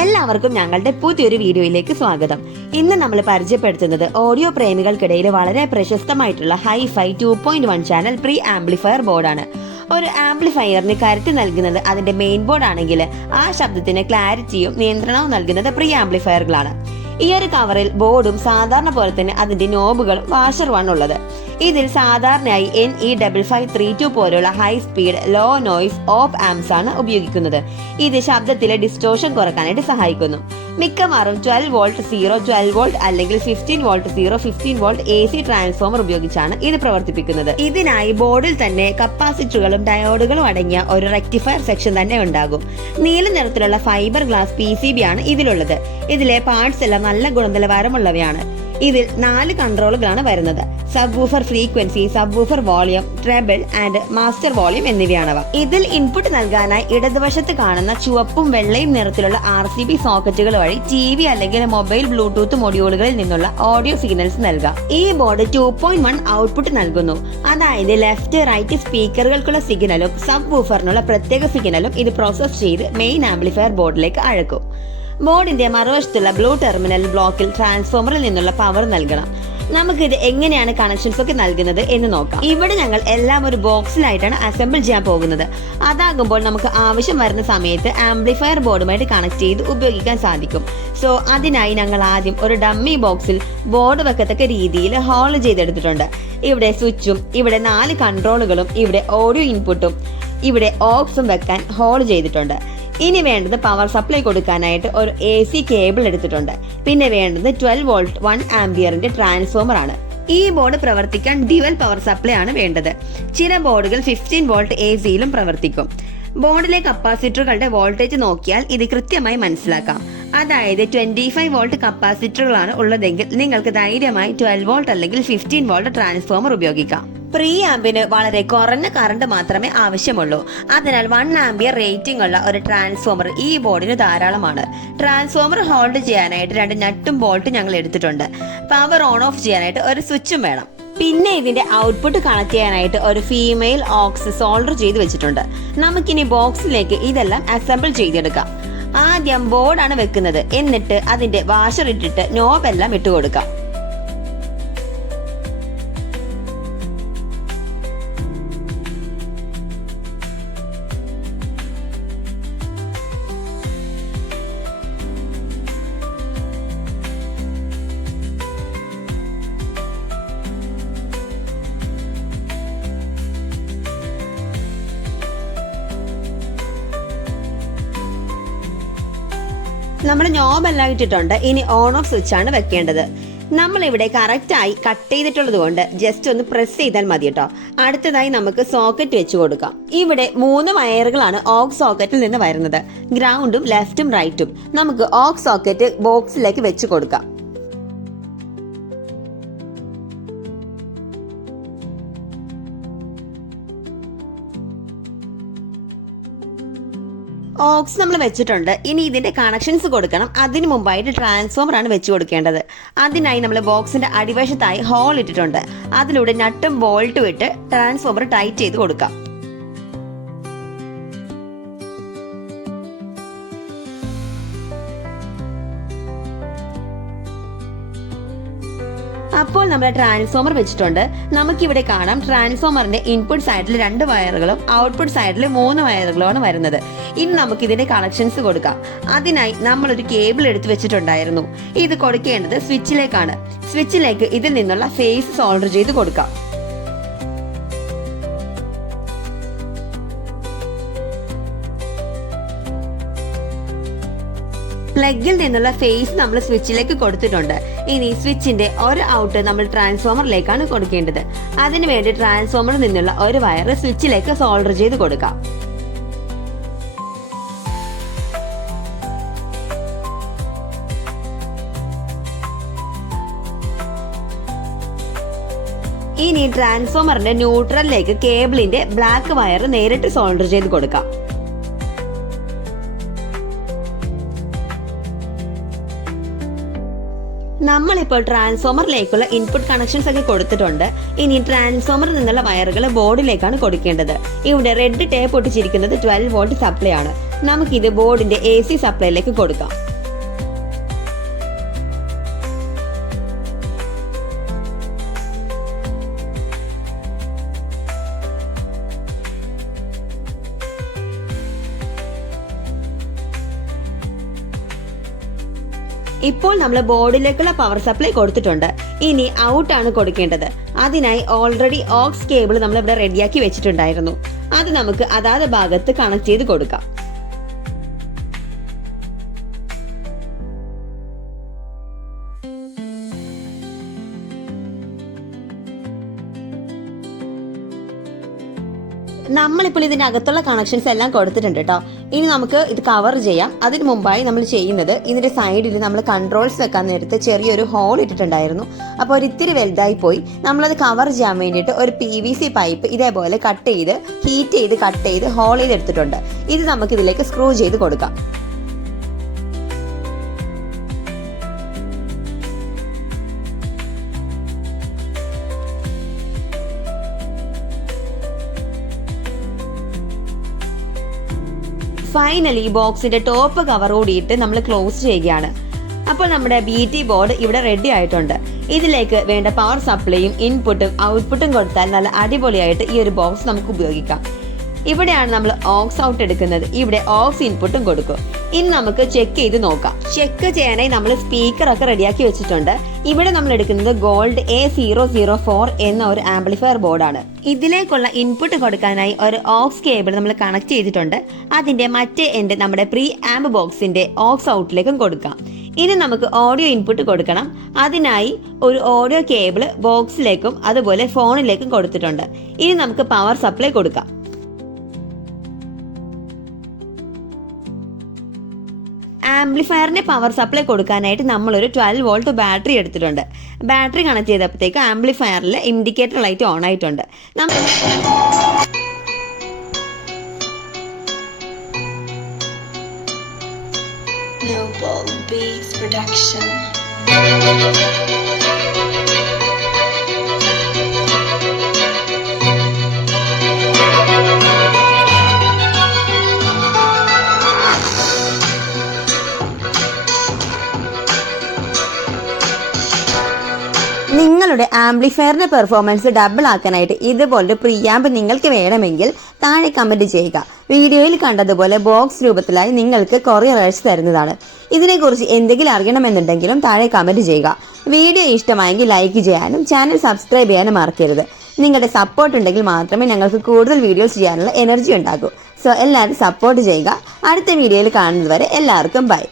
എല്ലാവർക്കും ഞങ്ങളുടെ പുതിയൊരു വീഡിയോയിലേക്ക് സ്വാഗതം. ഇന്ന് നമ്മൾ പരിചയപ്പെടുത്തുന്നത് ഓഡിയോ പ്രേമികൾക്കിടയിൽ വളരെ പ്രശസ്തമായിട്ടുള്ള ഹൈഫൈ 2.1 ചാനൽ പ്രീ ആംപ്ലിഫയർ ബോർഡാണ്. ഒരു ആംപ്ലിഫയറിന് കരുത്ത് നൽകുന്നത് അതിന്റെ മെയിൻ ബോർഡ് ആണെങ്കിൽ ആ ശബ്ദത്തിന് ക്ലാരിറ്റിയും നിയന്ത്രണവും നൽകുന്നത് പ്രീ ആംപ്ലിഫയറുകളാണ്. ഈ ഒരു കവറിൽ ബോർഡും സാധാരണ പോലെ തന്നെ അതിന്റെ നോബുകളും വാഷറുമാണ് ഉള്ളത്. ഇതിൽ സാധാരണയായി NE5532 പോലുള്ള ഹൈ സ്പീഡ് ലോ നോയ്സ് ഓപ്പ് ആംപ്സ് ആണ് ഉപയോഗിക്കുന്നത്. ഇത് ശബ്ദത്തിലെ ഡിസ്റ്റോർഷൻ കുറക്കാനായിട്ട് സഹായിക്കുന്നു. മിക്കവാറും 12 വോൾട്ട് 0 12 വോൾട്ട് അല്ലെങ്കിൽ 15 വോൾട്ട് 0 15 വോൾട്ട് AC ട്രാൻസ്ഫോമർ ഉപയോഗിച്ചാണ് ഇത് പ്രവർത്തിപ്പിക്കുന്നത്. ഇതിനായി ബോർഡിൽ തന്നെ കപ്പാസിറ്ററുകളും ഡയോഡുകളും അടങ്ങിയ ഒരു റെക്ടിഫയർ സെക്ഷൻ തന്നെ ഉണ്ടാകും. നീല നിറത്തിലുള്ള ഫൈബർ ഗ്ലാസ് PCB ആണ് ഇതിലുള്ളത്. ഇതിലെ പാർട്സ് എല്ലാം നല്ല ഗുണനിലവാരമുള്ളവയാണ്. ഇതിൽ 4 കൺട്രോളുകളാണ് വരുന്നത്. Subwoofer frequency, subwoofer volume, treble and master volume എന്നിവയാണവ. ഇതിൽ ഇൻപുട്ട് നൽകാനായി ഇടതുവശത്ത് കാണുന്ന ചുവപ്പും വെള്ളയും നിറത്തിലുള്ള RCB സോക്കറ്റുകൾ വഴി TV അല്ലെങ്കിൽ മൊബൈൽ ബ്ലൂടൂത്ത് മൊഡ്യൂളുകളിൽ നിന്നുള്ള ഓഡിയോ സിഗ്നൽസ് നൽകാം. ഈ ബോർഡ് 2.1 ഔട്ട്പുട്ട് നൽകുന്നു. അതായത് ലെഫ്റ്റ് റൈറ്റ് സ്പീക്കറുകൾക്കുള്ള സിഗ്നലും സബ് വൂഫറിനുള്ള പ്രത്യേക സിഗ്നലും ഇത് പ്രോസസ് ചെയ്ത് മെയിൻ ആംപ്ലിഫയർ ബോർഡിലേക്ക് അയക്കും. ബോർഡിന്റെ മറുവശത്തുള്ള ബ്ലൂ ടെർമിനൽ ബ്ലോക്കിൽ ട്രാൻസ്ഫോമറിൽ നിന്നുള്ള പവർ നൽകണം. നമുക്കിത് എങ്ങനെയാണ് കണക്ഷൻസ് ഒക്കെ നൽകുന്നത് എന്ന് നോക്കാം. ഇവിടെ ഞങ്ങൾ എല്ലാം ഒരു ബോക്സിലായിട്ടാണ് അസംബിൾ ചെയ്യാൻ പോകുന്നത്. അതാകുമ്പോൾ നമുക്ക് ആവശ്യം വരുന്ന സമയത്ത് ആംപ്ലിഫയർ ബോർഡുമായിട്ട് കണക്ട് ചെയ്ത് ഉപയോഗിക്കാൻ സാധിക്കും. സോ അതിനായി ഞങ്ങൾ ആദ്യം ഒരു ഡമ്മി ബോക്സിൽ ബോർഡ് വെക്കത്തക്ക രീതിയിൽ ഹോൾ ചെയ്തെടുത്തിട്ടുണ്ട്. ഇവിടെ സ്വിച്ചും, ഇവിടെ 4 കൺട്രോളുകളും, ഇവിടെ ഓഡിയോ ഇൻപുട്ടും, ഇവിടെ ഓക്സും വെക്കാൻ ഹോൾ ചെയ്തിട്ടുണ്ട്. ഇനി വേണ്ടത് പവർ സപ്ലൈ കൊടുക്കാനായിട്ട് ഒരു AC കേബിൾ എടുത്തിട്ടുണ്ട്. പിന്നെ വേണ്ടത് 12 വോൾട്ട് 1 ആംപിയറിന്റെ ട്രാൻസ്ഫോമർ ആണ്. ഈ ബോർഡ് പ്രവർത്തിക്കാൻ ഡ്യുവൽ പവർ സപ്ലൈ ആണ് വേണ്ടത്. ചില ബോർഡുകൾ 15 വോൾട്ട് AC-യിലും പ്രവർത്തിക്കും. ബോർഡിലെ കപ്പാസിറ്ററുകളുടെ വോൾട്ടേജ് നോക്കിയാൽ ഇത് കൃത്യമായി മനസ്സിലാക്കാം. അതായത് 25 വോൾട്ട് കപ്പാസിറ്ററുകളാണ് ഉള്ളതെങ്കിൽ നിങ്ങൾക്ക് ധൈര്യമായി 12 വോൾട്ട് അല്ലെങ്കിൽ 15 വോൾട്ട് ട്രാൻസ്ഫോമർ ഉപയോഗിക്കാം. പ്രീ ആംപിന് വളരെ കുറഞ്ഞ കറണ്ട് മാത്രമേ ആവശ്യമുള്ളൂ. അതിനാൽ 1 ആംപിയർ റേറ്റിംഗ് ഉള്ള ഒരു ട്രാൻസ്ഫോമർ ഈ ബോർഡിന് ധാരാളമാണ്. ട്രാൻസ്ഫോമർ ഹോൾഡ് ചെയ്യാനായിട്ട് 2 നട്ടും ബോൾട്ടും ഞങ്ങൾ എടുത്തിട്ടുണ്ട്. പവർ ഓൺ ഓഫ് ചെയ്യാനായിട്ട് ഒരു സ്വിച്ചും വേണം. പിന്നെ ഇതിന്റെ ഔട്ട്പുട്ട് കണക്ട് ചെയ്യാനായിട്ട് ഒരു ഫീമെയിൽ ഓക്സ് സോൾഡർ ചെയ്ത് വെച്ചിട്ടുണ്ട്. നമുക്കിനി ബോക്സിലേക്ക് ഇതെല്ലാം അസംബിൾ ചെയ്തെടുക്കാം. ആദ്യം ബോർഡാണ് വെക്കുന്നത്. എന്നിട്ട് അതിന്റെ വാഷർ ഇട്ടിട്ട് നോബെല്ലാം ഇട്ടുകൊടുക്കാം. നമ്മൾ നോബെല്ലാം ഇട്ടിട്ടുണ്ട്. ഇനി ഓൺ ഓഫ് സ്വിച്ച് ആണ് വെക്കേണ്ടത്. നമ്മൾ ഇവിടെ കറക്റ്റ് ആയി കട്ട് ചെയ്തിട്ടുള്ളത് കൊണ്ട് ജസ്റ്റ് ഒന്ന് പ്രസ് ചെയ്താൽ മതി കേട്ടോ. അടുത്തതായി നമുക്ക് സോക്കറ്റ് വെച്ച് കൊടുക്കാം. ഇവിടെ 3 വയറുകളാണ് ഓക്സ് സോക്കറ്റിൽ നിന്ന് വരുന്നത്. ഗ്രൗണ്ടും ലെഫ്റ്റും റൈറ്റും. നമുക്ക് ഓക്സ് സോക്കറ്റ് ബോക്സിലേക്ക് വെച്ച് കൊടുക്കാം. ഓക്സ് നമ്മൾ വെച്ചിട്ടുണ്ട്. ഇനി ഇതിന്റെ കണക്ഷൻസ് കൊടുക്കണം. അതിനു മുമ്പായിട്ട് ട്രാൻസ്ഫോമർ ആണ് വെച്ച് കൊടുക്കേണ്ടത്. അതിനായി നമ്മൾ ബോക്സിന്റെ അടിവശത്തായി ഹോൾ ഇട്ടിട്ടുണ്ട്. അതിലൂടെ നട്ടും ബോൾട്ടും ഇട്ട് ട്രാൻസ്ഫോമർ ടൈറ്റ് ചെയ്ത് കൊടുക്കാം. അപ്പോൾ നമ്മൾ ട്രാൻസ്ഫോമർ വെച്ചിട്ടുണ്ട്. നമുക്കിവിടെ കാണാം ട്രാൻസ്ഫോമറിന്റെ ഇൻപുട്ട് സൈഡിൽ 2 വയറുകളും ഔട്ട്പുട്ട് സൈഡിൽ 3 വയറുകളുമാണ് വരുന്നത്. ഇനി നമുക്ക് ഇതിന്റെ കണക്ഷൻസ് കൊടുക്കാം. അതിനായി നമ്മൾ ഒരു കേബിൾ എടുത്ത് വെച്ചിട്ടുണ്ടായിരുന്നു. ഇത് കൊടുക്കേണ്ടത് സ്വിച്ചിലേക്കാണ്. സ്വിച്ചിലേക്ക് ഇതിൽ നിന്നുള്ള ഫേസ് സോൾഡർ ചെയ്ത് കൊടുക്കാം. പ്ലഗിൽ നിന്നുള്ള ഫേസ് നമ്മൾ സ്വിച്ചിലേക്ക് കൊടുത്തിട്ടുണ്ട്. ഇനി സ്വിച്ചിന്റെ ഒരു ഔട്ട് നമ്മൾ ട്രാൻസ്ഫോമറിലേക്കാണ് കൊടുക്കേണ്ടത്. അതിനുവേണ്ടി ട്രാൻസ്ഫോമറിൽ നിന്നുള്ള ഒരു വയർ സ്വിച്ചിലേക്ക് സോൾഡർ ചെയ്ത് കൊടുക്കാം. ഇനി ട്രാൻസ്ഫോമറിന്റെ ന്യൂട്രലിലേക്ക് കേബിളിന്റെ ബ്ലാക്ക് വയർ നേരിട്ട് സോൾഡർ ചെയ്ത് കൊടുക്കാം. നമ്മളിപ്പോൾ ട്രാൻസ്ഫോമറിലേക്കുള്ള ഇൻപുട്ട് കണക്ഷൻസ് ഒക്കെ കൊടുത്തിട്ടുണ്ട്. ഇനി ട്രാൻസ്ഫോമറിൽ നിന്നുള്ള വയറുകൾ ബോർഡിലേക്കാണ് കൊടുക്കേണ്ടത്. ഇവിടെ റെഡ് ടേപ്പ് ഒട്ടിച്ചിരിക്കുന്നത് 12 വോൾട്ട് സപ്ലൈ ആണ്. നമുക്കിത് ബോർഡിന്റെ AC സപ്ലൈയിലേക്ക് കൊടുക്കാം. ഇപ്പോൾ നമ്മൾ ബോർഡിലേക്കുള്ള പവർ സപ്ലൈ കൊടുത്തിട്ടുണ്ട്. ഇനി ഔട്ട് ആണ് കൊടുക്കേണ്ടത്. അതിനായി ഓൾറെഡി ഓക്സ് കേബിൾ നമ്മൾ ഇവിടെ റെഡിയാക്കി വെച്ചിട്ടുണ്ടായിരുന്നു. അത് നമുക്ക് അതാത് ഭാഗത്ത് കണക്ട് ചെയ്ത് കൊടുക്കാം. നമ്മളിപ്പോൾ ഇതിന്റെ അകത്തുള്ള കണക്ഷൻസ് എല്ലാം കൊടുത്തിട്ടുണ്ട് കേട്ടോ. ഇനി നമുക്ക് ഇത് കവർ ചെയ്യാം. അതിന് മുമ്പായി നമ്മൾ ചെയ്യുന്നത്, ഇതിന്റെ സൈഡിൽ നമ്മൾ കൺട്രോൾസ് വെക്കാൻ നേരത്തെ ചെറിയൊരു ഹോൾ ഇട്ടിട്ടുണ്ടായിരുന്നു. അപ്പോൾ ഒരു ഇത്തിരി വലുതായി പോയി. നമ്മളത് കവർ ചെയ്യാൻ വേണ്ടിയിട്ട് ഒരു PVC പൈപ്പ് ഇതേപോലെ ഹീറ്റ് ചെയ്ത് കട്ട് ചെയ്ത് ഹോളിൽ എടുത്തിട്ടുണ്ട്. ഇത് നമുക്ക് ഇതിലേക്ക് സ്ക്രൂ ചെയ്ത് കൊടുക്കാം. ഫൈനലി ബോക്സിന്റെ ടോപ്പ് കവർ കൂടിയിട്ട് നമ്മൾ ക്ലോസ് ചെയ്യുകയാണ്. അപ്പോൾ നമ്മുടെ BT ബോർഡ് ഇവിടെ റെഡി ആയിട്ടുണ്ട്. ഇതിലേക്ക് വേണ്ട പവർ സപ്ലൈയും ഇൻപുട്ടും ഔട്ട്പുട്ടും കൊടുത്താൽ നല്ല അടിപൊളിയായിട്ട് ഈ ഒരു ബോക്സ് നമുക്ക് ഉപയോഗിക്കാം. ഇവിടെയാണ് നമ്മൾ ഓക്സ് ഔട്ട് എടുക്കുന്നത്. ഇവിടെ ഓക്സ് ഇൻപുട്ടും കൊടുക്കും. ഇനി നമുക്ക് ചെക്ക് ചെയ്ത് നോക്കാം. ചെക്ക് ചെയ്യാനായി നമ്മൾ സ്പീക്കറൊക്കെ റെഡിയാക്കി വെച്ചിട്ടുണ്ട്. ഇവിടെ നമ്മൾ എടുക്കുന്നത് ഗോൾഡ് A004 എന്ന ഒരു ആംപ്ലിഫയർ ബോർഡാണ്. ഇതിലേക്കുള്ള ഇൻപുട്ട് കൊടുക്കാനായി ഒരു ഓക്സ് കേബിൾ നമ്മൾ കണക്ട് ചെയ്തിട്ടുണ്ട്. അതിന്റെ മറ്റേ എൻഡ് നമ്മുടെ പ്രീ ആംപ് ബോക്സിന്റെ ഓക്സ് ഔട്ടിലേക്കും കൊടുക്കാം. ഇനി നമുക്ക് ഓഡിയോ ഇൻപുട്ട് കൊടുക്കണം. അതിനായി ഒരു ഓഡിയോ കേബിൾ ബോക്സിലേക്കും അതുപോലെ ഫോണിലേക്കും കൊടുത്തിട്ടുണ്ട്. ഇനി നമുക്ക് പവർ സപ്ലൈ കൊടുക്കാം. ആംപ്ലിഫയറിന്റെ പവർ സപ്ലൈ കൊടുക്കാനായിട്ട് നമ്മളൊരു 12 വോൾട്ട് ബാറ്ററി എടുത്തിട്ടുണ്ട്. ബാറ്ററി കണക്ട് ചെയ്തപ്പോഴത്തേക്ക് ആംപ്ലിഫയറിൽ ഇൻഡിക്കേറ്റർ ലൈറ്റ് ഓൺ ആയിട്ടുണ്ട്. നിങ്ങളുടെ ആംപ്ലിഫയറിന്റെ പെർഫോമൻസ് ഡബിൾ ആക്കാനായിട്ട് ഇതുപോലൊരു പ്രീആംപ് നിങ്ങൾക്ക് വേണമെങ്കിൽ താഴെ കമന്റ് ചെയ്യുക. വീഡിയോയിൽ കണ്ടതുപോലെ ബോക്സ് രൂപത്തിലായി നിങ്ങൾക്ക് കൊറിയറേഴ്സ് തരുന്നതാണ്. ഇതിനെക്കുറിച്ച് എന്തെങ്കിലും അറിയണമെന്നുണ്ടെങ്കിലും താഴെ കമന്റ് ചെയ്യുക. വീഡിയോ ഇഷ്ടമായെങ്കിൽ ലൈക്ക് ചെയ്യാനും ചാനൽ സബ്സ്ക്രൈബ് ചെയ്യാനും മറക്കരുത്. നിങ്ങളുടെ സപ്പോർട്ട് ഉണ്ടെങ്കിൽ മാത്രമേ ഞങ്ങൾക്ക് കൂടുതൽ വീഡിയോസ് ചെയ്യാനുള്ള എനർജി ഉണ്ടാകൂ. സോ എല്ലാവരും സപ്പോർട്ട് ചെയ്യുക. അടുത്ത വീഡിയോയിൽ കാണുന്നത് വരെ എല്ലാവർക്കും ബൈ.